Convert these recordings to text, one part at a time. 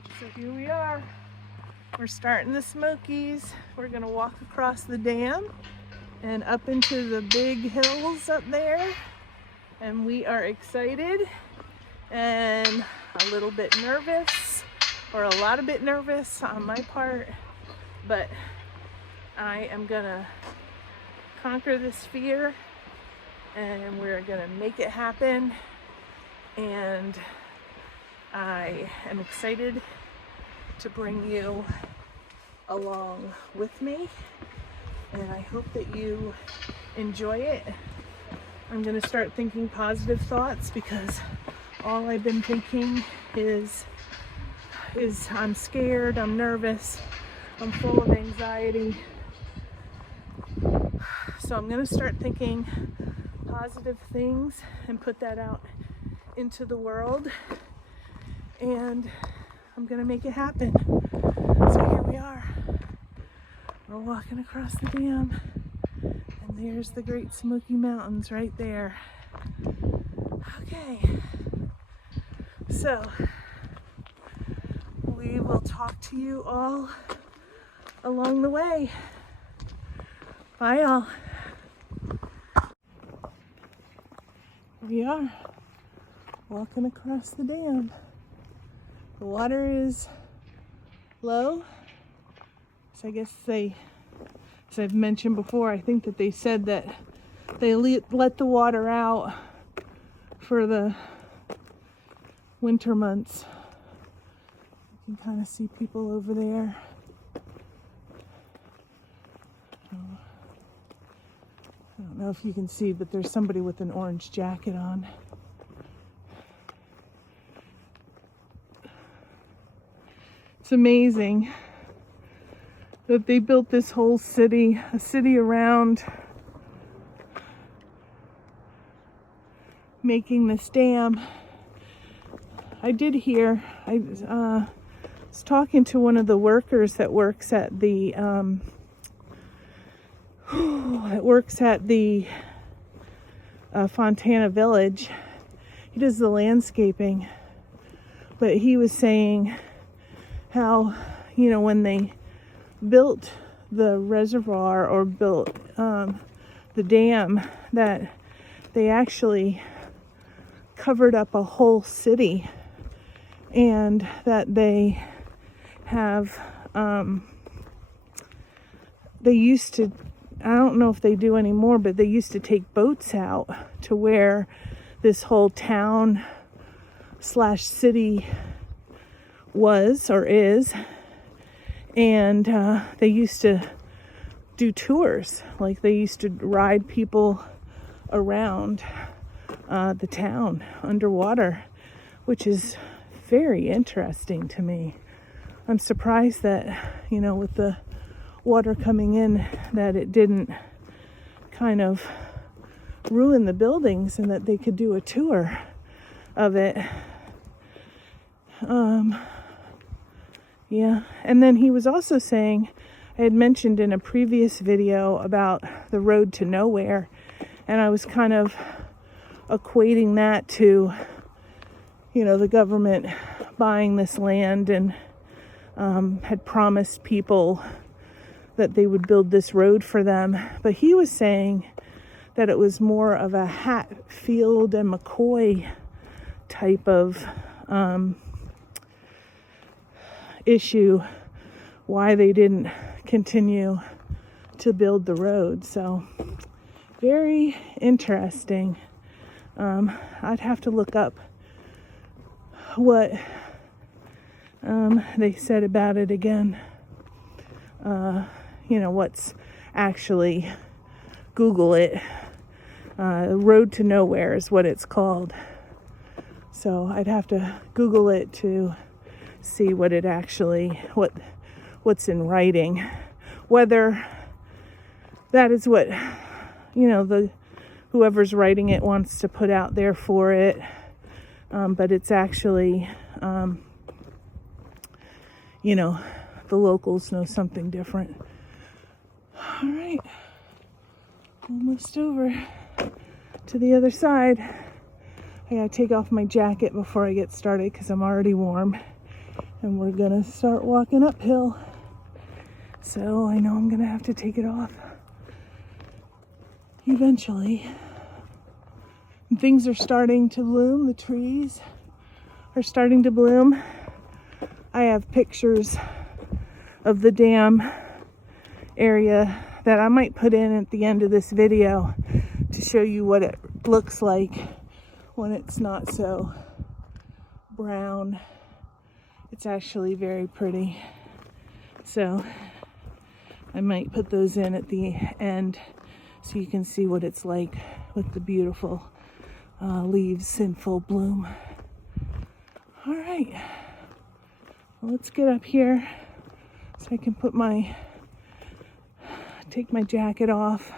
right, so here we are. We're starting the Smokies. We're gonna walk across the dam and up into the big hills up there. And we are excited and a little bit nervous, or a lot of bit nervous on my part, but I am gonna conquer this fear and we're gonna make it happen. And I am excited to bring you along with me, and I hope that you enjoy it. I'm going to start thinking positive thoughts because all I've been thinking is I'm scared, I'm nervous, I'm full of anxiety. So I'm going to start thinking positive things and put that out into the world, and I'm gonna make it happen. So here we are. We're walking across the dam, and there's the Great Smoky Mountains right there. Okay, so we will talk to you all along the way. Bye all. Here we are, walking across the dam. The water is low, so I guess as I've mentioned before, I think that they said that they let the water out for the winter months. You can kind of see people over there. I don't know if you can see, but there's somebody with an orange jacket on. It's amazing that they built this whole city, a city around making this dam. I did hear, I was talking to one of the workers that works at the Fontana Village. He does the landscaping, but he was saying how, when they built the reservoir or built the dam, that they actually covered up a whole city, and that they have they used to, I don't know if they do anymore, but they used to take boats out to where this whole town / city was or is, and they used to do tours. Like, they used to ride people around the town underwater, which is very interesting to me. I'm surprised that, with the water coming in, that it didn't kind of ruin the buildings and that they could do a tour of it. Yeah, and then he was also saying, I had mentioned in a previous video about the road to nowhere, and I was kind of equating that to, the government buying this land and had promised people that they would build this road for them. But he was saying that it was more of a Hatfield and McCoy type of issue, why they didn't continue to build the road. So very interesting. I'd have to look up what they said about it again. What's actually, Google it. Road to Nowhere is what it's called. So I'd have to Google it to see what it actually, what's in writing, whether that is what whoever's writing it wants to put out there for it, but it's actually the locals know something different. All right, almost over to the other side. I gotta take off my jacket before I get started because I'm already warm. and we're gonna start walking uphill. So I know I'm gonna have to take it off eventually. And things are starting to bloom. The trees are starting to bloom. I have pictures of the dam area that I might put in at the end of this video to show you what it looks like when it's not so brown. It's actually very pretty. So I might put those in at the end so you can see what it's like with the beautiful leaves in full bloom. All right, well, let's get up here so I can take my jacket off.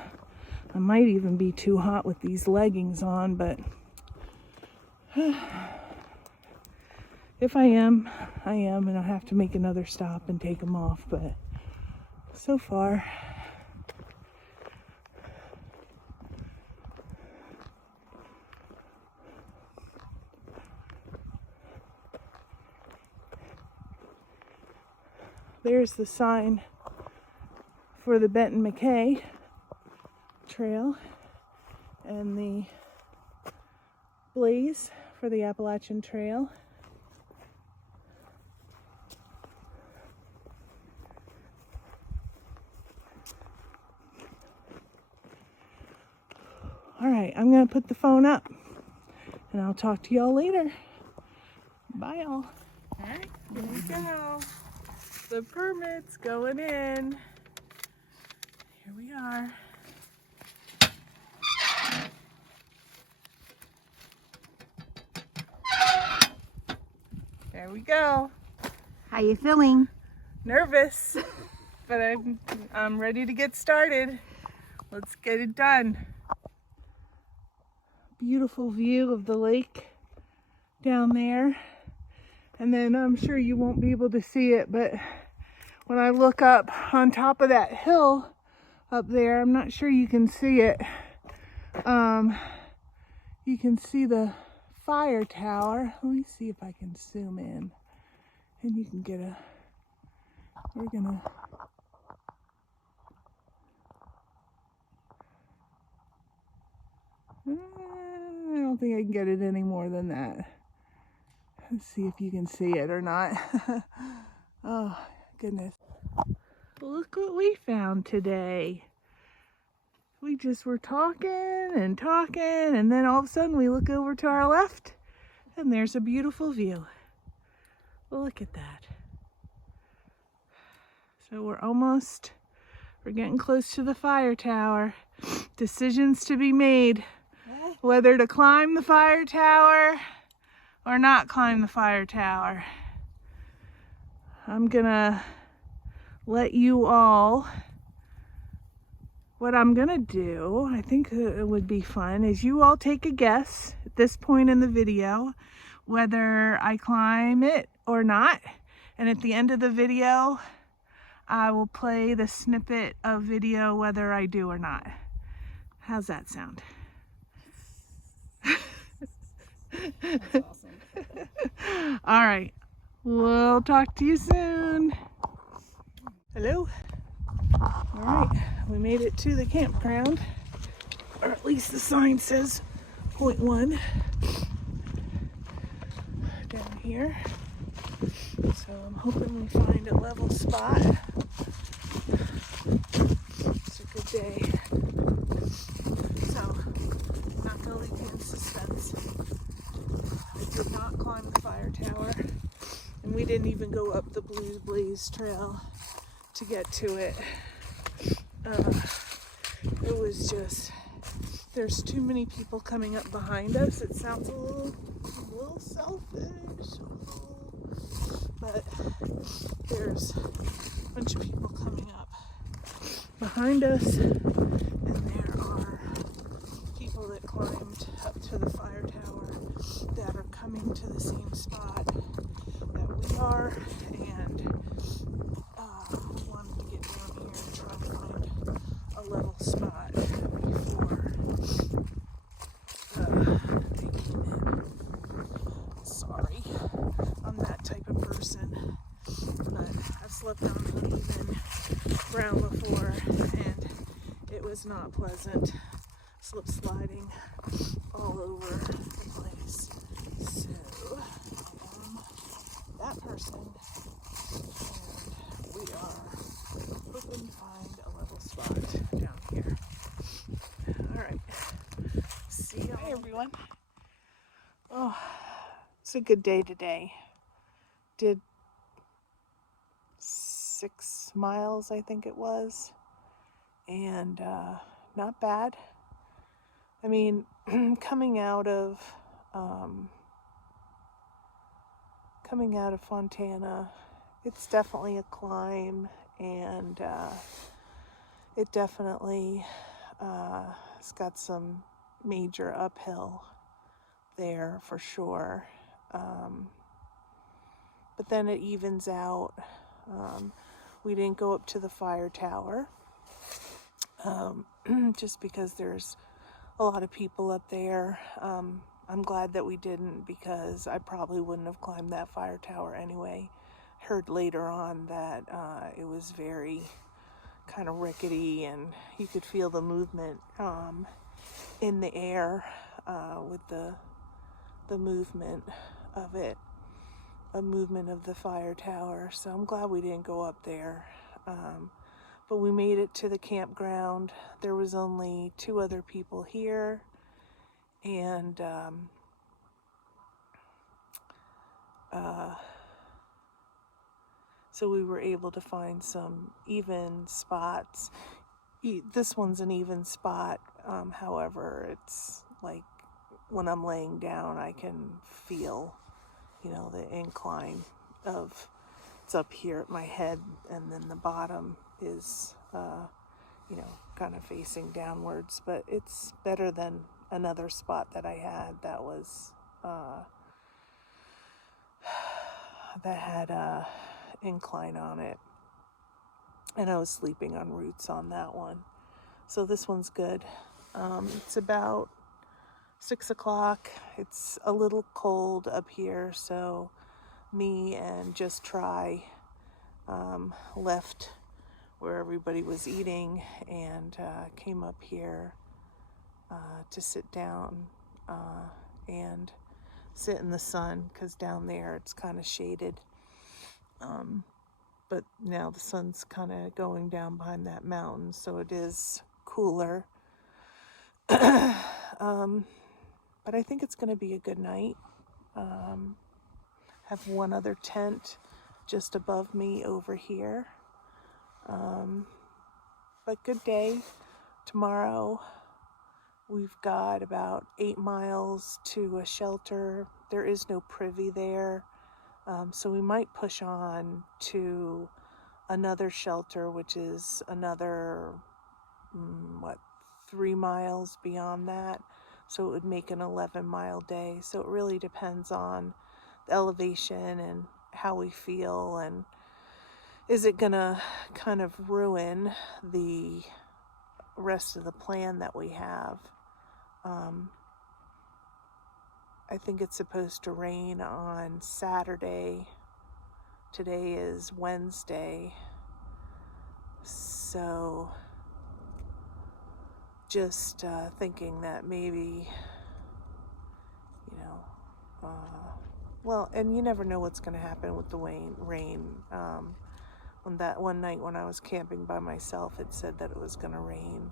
I might even be too hot with these leggings on, but if I am, and I'll have to make another stop and take them off, but so far, there's the sign for the Benton McKay Trail and the blaze for the Appalachian Trail. All right, I'm gonna put the phone up and I'll talk to y'all later. Bye, y'all. All right, here we go. The permit's going in. Here we are. There we go. How you feeling? Nervous, but I'm ready to get started. Let's get it done. Beautiful view of the lake down there. And then I'm sure you won't be able to see it, but when I look up on top of that hill up there, I'm not sure you can see it. You can see the fire tower. Let me see if I can zoom in and you can get we're gonna, I don't think I can get it any more than that. Let's see if you can see it or not. Oh, goodness. Look what we found today. We just were talking, and then all of a sudden we look over to our left, and there's a beautiful view. Look at that. So we're getting close to the fire tower. Decisions to be made. Whether to climb the fire tower or not climb the fire tower. I'm gonna let you all, what I'm gonna do, I think it would be fun, is you all take a guess at this point in the video whether I climb it or not. And at the end of the video, I will play the snippet of video whether I do or not. How's that sound? That's awesome. All right, we'll talk to you soon. Hello. All right, we made it to the campground, or at least the sign says 0.1 down here. So I'm hoping we find a level spot. It's a good day. So, not gonna leave you in suspense. I did not climb the fire tower, and we didn't even go up the Blue Blaze Trail to get to it. It was just, there's too many people coming up behind us. It sounds a little selfish, but there's a bunch of people coming up behind us, and there are people that climbed up to the fire tower that are coming to the same spot that we are, and wanted to get down here and try to find a level spot before they came in. Sorry, I'm that type of person. slipped on uneven ground before, and it was not pleasant. Slip sliding all over the place. So, that person, and we are hoping to find a level spot down here. Alright, see you. Hi everyone. Oh, it's a good day today. Did 6 miles, I think it was, and not bad. I mean, coming out of Fontana, it's definitely a climb, and it definitely has got some major uphill there for sure. But then it evens out. We didn't go up to the fire tower just because there's a lot of people up there. I'm glad that we didn't, because I probably wouldn't have climbed that fire tower anyway. Heard later on that it was very kind of rickety, and you could feel the movement in the air with the movement of it, a movement of the fire tower. So I'm glad we didn't go up there. But we made it to the campground. There was only 2 other people here, and so we were able to find some even spots. This one's an even spot. However, it's like when I'm laying down, I can feel, the incline of, it's up here at my head, and then the bottom is, kind of facing downwards. But it's better than another spot that I had that was, that had a incline on it, and I was sleeping on roots on that one. So this one's good. It's about 6 o'clock. It's a little cold up here, so me and Just Try left where everybody was eating and came up here to sit down and sit in the sun, because down there it's kind of shaded. But now the sun's kind of going down behind that mountain, so it is cooler. But I think it's going to be a good night. Have one other tent just above me over here. But good day. Tomorrow we've got about 8 miles to a shelter. There is no privy there. So we might push on to another shelter, which is another, 3 miles beyond that. So it would make an 11-mile day. So it really depends on the elevation and how we feel, and is it gonna kind of ruin the rest of the plan that we have. I think it's supposed to rain on Saturday. Today is Wednesday. So just thinking that maybe, well, and you never know what's going to happen with the rain. When that one night when I was camping by myself, it said that it was going to rain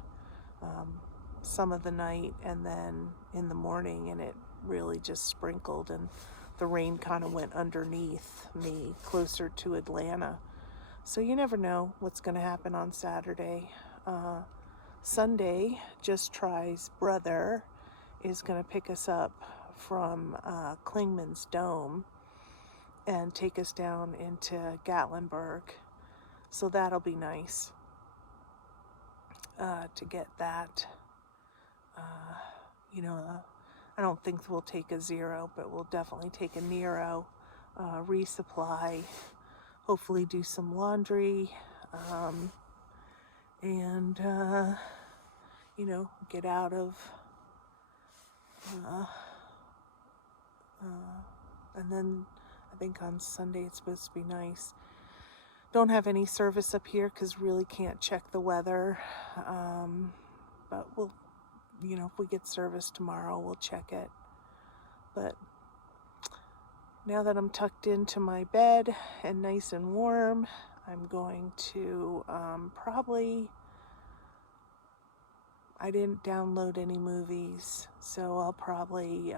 some of the night and then in the morning, and it really just sprinkled, and the rain kind of went underneath me closer to Atlanta. So you never know what's going to happen on Saturday. Sunday, Just Try's brother is going to pick us up from Klingman's Dome and take us down into Gatlinburg. So that'll be nice to get that. I don't think we'll take a Zero, but we'll definitely take a Nero, resupply, hopefully do some laundry, and get out of, and then I think on Sunday it's supposed to be nice. Don't have any service up here because really can't check the weather. But we'll, if we get service tomorrow, we'll check it. But now that I'm tucked into my bed and nice and warm, I'm going to I didn't download any movies, so I'll probably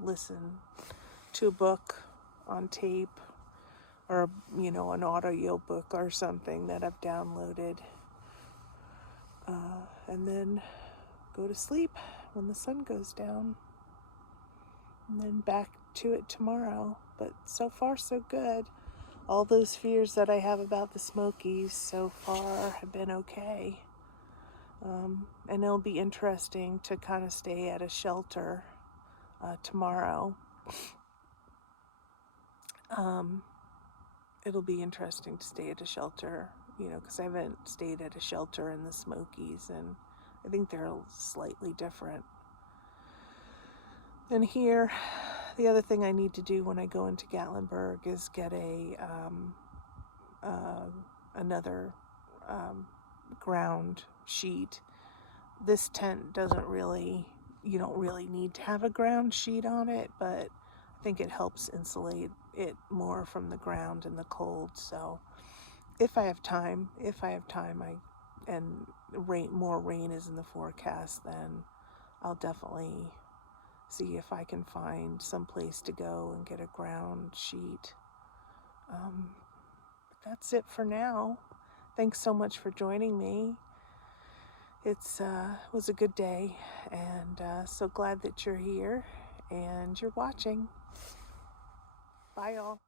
listen to a book on tape, or an audio book or something that I've downloaded, and then go to sleep when the sun goes down, and then back to it tomorrow. But so far so good. All those fears that I have about the Smokies so far have been okay. And it'll be interesting to kind of stay at a shelter tomorrow. It'll be interesting to stay at a shelter, because I haven't stayed at a shelter in the Smokies, and I think they're slightly different than here. The other thing I need to do when I go into Gatlinburg is get another ground sheet. This tent doesn't really, you don't really need to have a ground sheet on it, but I think it helps insulate it more from the ground and the cold. So if I have time, more rain is in the forecast, then I'll definitely see if I can find some place to go and get a ground sheet. That's it for now. Thanks so much for joining me. It was a good day, and so glad that you're here and you're watching. Bye, all.